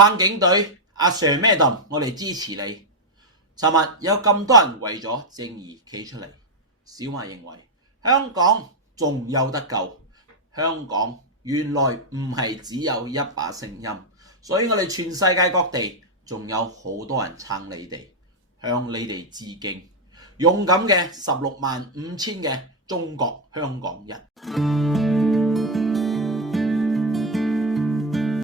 撐警隊阿 Sir 咩頓，我哋支持你。尋日有咁多人為咗正義企出嚟，小馬認為香港仲有得救，香港原來唔係只有一把聲音，所以我哋全世界各地仲有好多人撐你哋，向你哋致敬，勇敢嘅165000嘅中國香港人。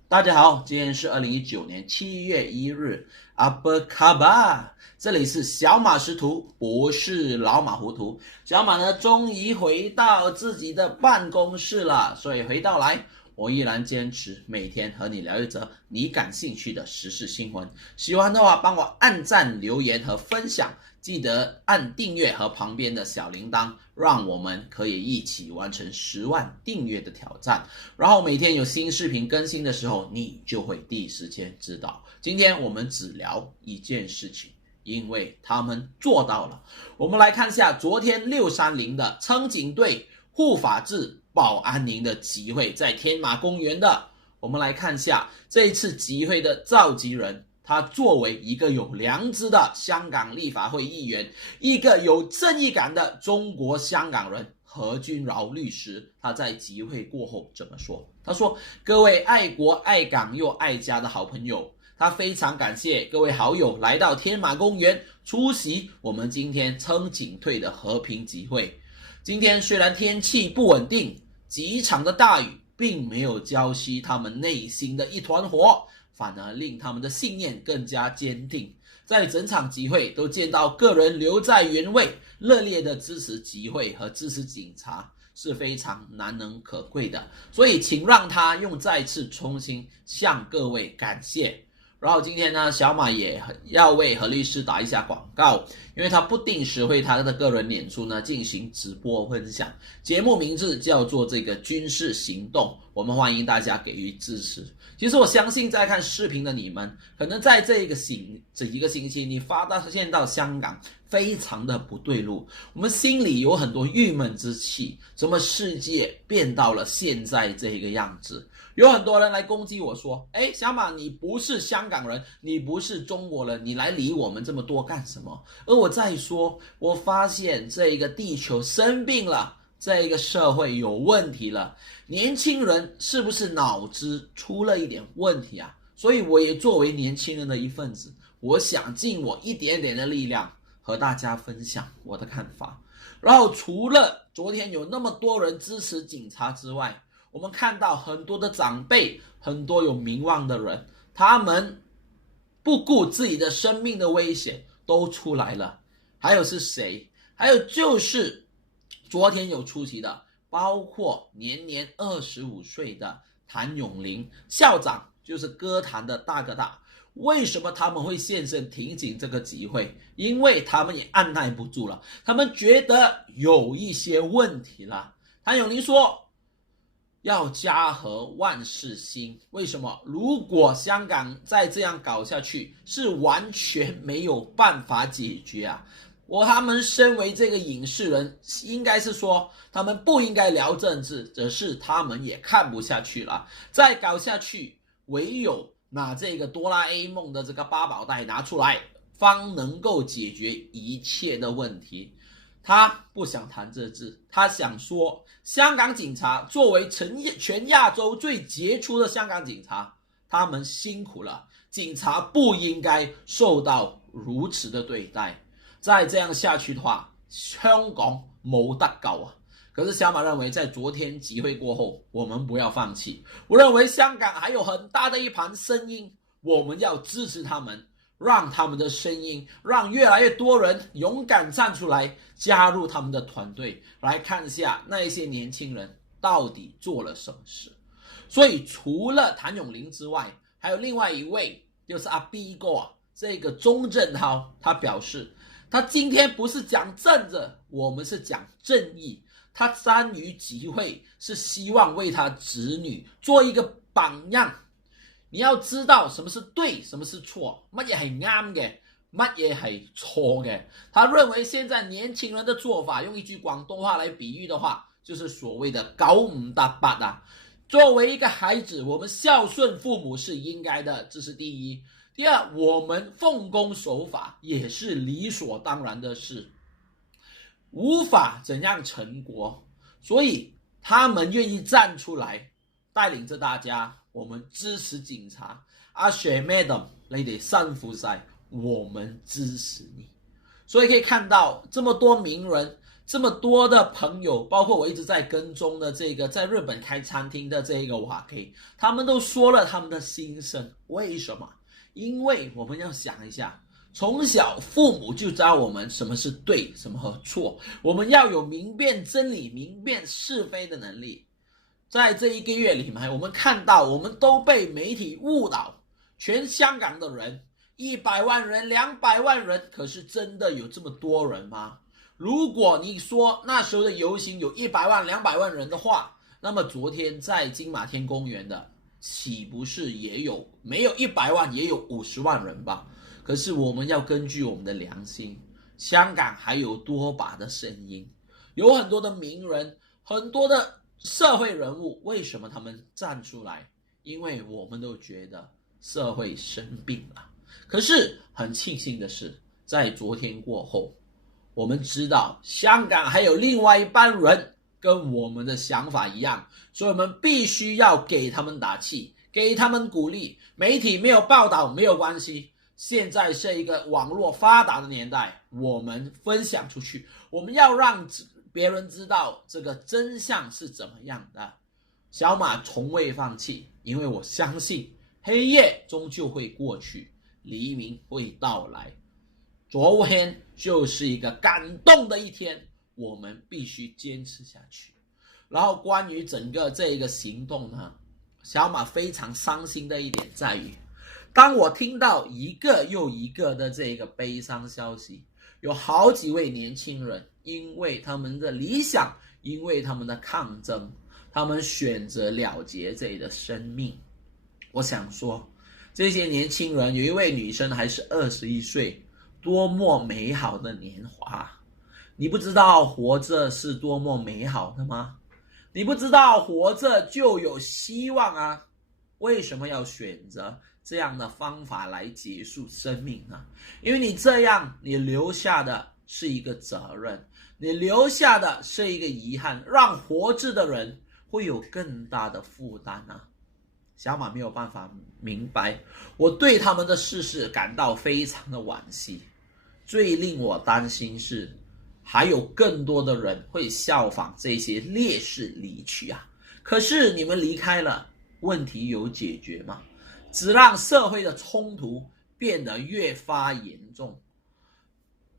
大家好，今天是2019年7月1日，阿伯卡巴，这里是小马识途，不是老马糊涂。小马呢，终于回到自己的办公室了，所以回到来，我依然坚持每天和你聊一则你感兴趣的时事新闻。喜欢的话，帮我按赞、留言和分享，记得按订阅和旁边的小铃铛，让我们可以一起完成10万订阅的挑战。然后每天有新视频更新的时候，你就会第一时间知道。今天我们只聊一件事情，因为他们做到了。我们来看一下昨天630的撑警队、护法治、保安宁的集会，在天马公园的。我们来看一下这一次集会的召集人，他作为一个有良知的香港立法会议员，一个有正义感的中国香港人，何君尧律师，他在集会过后怎么说？他说：各位爱国爱港又爱家的好朋友，他非常感谢各位好友来到天马公园出席我们今天撑警队的和平集会。今天虽然天气不稳定，几场的大雨并没有浇熄他们内心的一团火，反而令他们的信念更加坚定。在整场集会都见到个人留在原位，热烈的支持集会和支持警察，是非常难能可贵的。所以请让他用再次重新向各位感谢。然后今天呢，小马也要为何律师打一下广告，因为他不定时会他的个人脸书呢进行直播分享，节目名字叫做这个军事行动，我们欢迎大家给予支持。其实我相信在看视频的你们，可能在这一个星期你发现到香港非常的不对路，我们心里有很多郁闷之气，怎么世界变到了现在这个样子。有很多人来攻击我说，小马你不是香港人，你不是中国人，你来理我们这么多干什么？而我再说，我发现这个地球生病了，这个社会有问题了，年轻人是不是脑子出了一点问题啊？所以我也作为年轻人的一份子，我想尽我一点点的力量和大家分享我的看法。然后除了昨天有那么多人支持警察之外，我们看到很多的长辈，很多有名望的人，他们不顾自己的生命的危险都出来了。还有是谁？还有就是昨天有出席的，包括年年25岁的谭咏麟校长，就是歌坛的大哥大。为什么他们会现身挺警这个集会？因为他们也按耐不住了，他们觉得有一些问题了。谭咏麟说要家和万事兴，为什么？如果香港再这样搞下去，是完全没有办法解决啊！他们身为这个影视人，应该是说他们不应该聊政治，只是他们也看不下去了。再搞下去，唯有拿这个哆啦 A 梦的这个八宝袋拿出来，方能够解决一切的问题。他不想谈政治，他想说香港警察作为全亚洲最杰出的香港警察，他们辛苦了，警察不应该受到如此的对待。再这样下去的话，香港冇得救啊！可是小马认为在昨天集会过后，我们不要放弃，我认为香港还有很大的一盘声音，我们要支持他们，让他们的声音，让越来越多人勇敢站出来，加入他们的团队，来看一下那些年轻人到底做了什么事。所以除了谭咏麟之外，还有另外一位，就是阿 B 哥这个钟镇涛，他表示他今天不是讲政治，我们是讲正义。他参与集会是希望为他子女做一个榜样。你要知道什么是对，什么是错，乜嘢係啱嘅，乜嘢係錯嘅。他認為現在年輕人的做法，用一句廣東話來比喻的話，就是所謂的九唔搭八啊。作为一个孩子，我们孝顺父母是应该的，这是第一。第二，我们奉公守法也是理所当然的事。无法怎样成国，所以他们愿意站出来，帶領着大家，我們支持警察。阿雪 Madam， 你哋辛苦晒，我們支持你。所以可以看到這麼多名人，這麼多的朋友，包括我一直在跟蹤的這個在日本開餐廳的這個瓦 K， 他們都說了他們的心聲。為什麼？因為我們要想一下，從小父母就教我們什麼是對，什麼是錯，我們要有明辨真理、明辨是非的能力。在這一個月裡面，我們看到我們都被媒體誤導，全香港的人100萬人、200萬人，可是真的有這麼多人嗎？如果你說那時候的遊行有100萬、200萬人的話，那麼昨天在金馬天公園的豈不是也有沒有100萬也有50萬人吧？可是我們要根據我們的良心，香港還有多把的聲音，有很多的名人，很多的社會人物，為什麼他們站出來？因為我們都覺得社會生病了。可是很慶幸的是，在昨天過後，我們知道香港還有另外一班人跟我們的想法一樣，所以我們必須要給他們打氣，給他們鼓勵。媒體沒有報道沒有關係，現在是一個網絡發達的年代，我們分享出去，我們要讓別人知道這個真相是怎麼樣的。小馬從未放棄，因為我相信黑夜終究會過去，黎明會到來。昨天就是一個感動的一天，我們必須堅持下去。然後關於整個這個行動呢，小馬非常傷心的一點在於，當我聽到一個又一個的這個悲傷消息，有好幾位年輕人因為他們的理想，因為他們的抗爭，他們選擇了結自己的生命。我想說，這些年輕人，有一位女生還是21歲，多麼美好的年華。你不知道活着是多麼美好的嗎？你不知道活着就有希望啊？為什麼要選擇這樣的方法來結束生命呢？因為你這樣，你留下的是一個責任，你留下的是一個遺憾，讓活着的人會有更大的負擔啊。小馬沒有辦法明白，我對他們的逝世感到非常的惋惜。最令我擔心是，還有更多的人會效仿這些烈士離去啊。可是你們離開了，問題有解決嗎？只讓社會的衝突變得越發嚴重。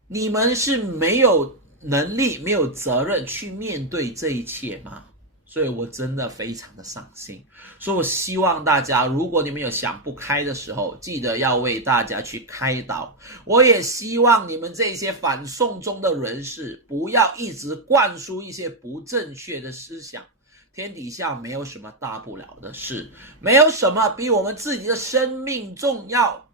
你們是沒有能力、沒有責任去面對這一切嗎？所以我真的非常的傷心。所以我希望大家，如果你們有想不開的時候，記得要為大家去開導。我也希望你們這些反送中的人士，不要一直灌輸一些不正確的思想。天底下沒有什麼大不了的事，沒有什麼比我們自己的生命重要。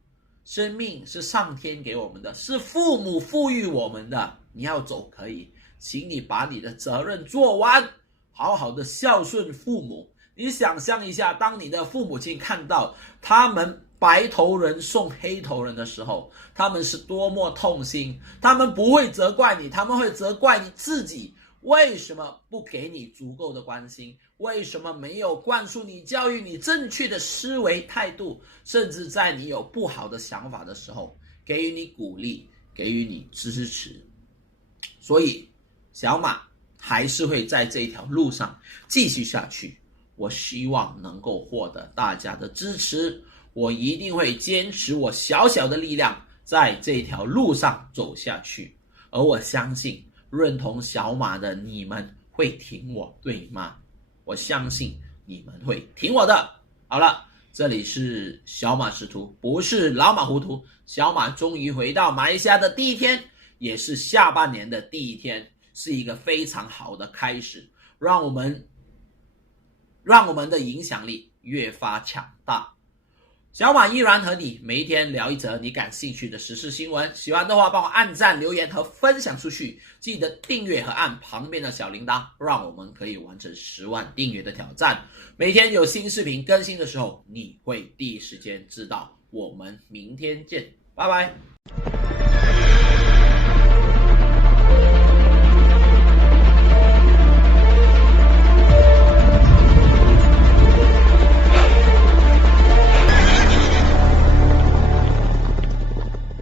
生命是上天給我們的，是父母賦予我們的。你要走可以，請你把你的責任做完，好好的孝順父母。你想象一下，當你的父母親看到他們白頭人送黑頭人的時候，他們是多麼痛心。他們不會責怪你，他們會責怪你自己，為什麼不給你足夠的關心？為什麼沒有灌輸你、教育你正確的思維態度？甚至在你有不好的想法的時候，給予你鼓勵，給予你支持。所以小馬還是會在這條路上繼續下去。我希望能夠獲得大家的支持，我一定會堅持我小小的力量，在這條路上走下去。而我相信，認同小馬的你們會挺我，對嗎？我相信你們會挺我的。好了，這裡是小馬識途，不是老馬糊塗。小馬終於回到馬來西亞的第一天，也是下半年的第一天，是一個非常好的開始，讓我們的影響力越發強大。小马依然和你每一天聊一则你感兴趣的时事新闻，喜欢的话帮我按赞、留言和分享出去，记得订阅和按旁边的小铃铛，让我们可以完成10万订阅的挑战。每天有新视频更新的时候，你会第一时间知道。我们明天见，拜拜。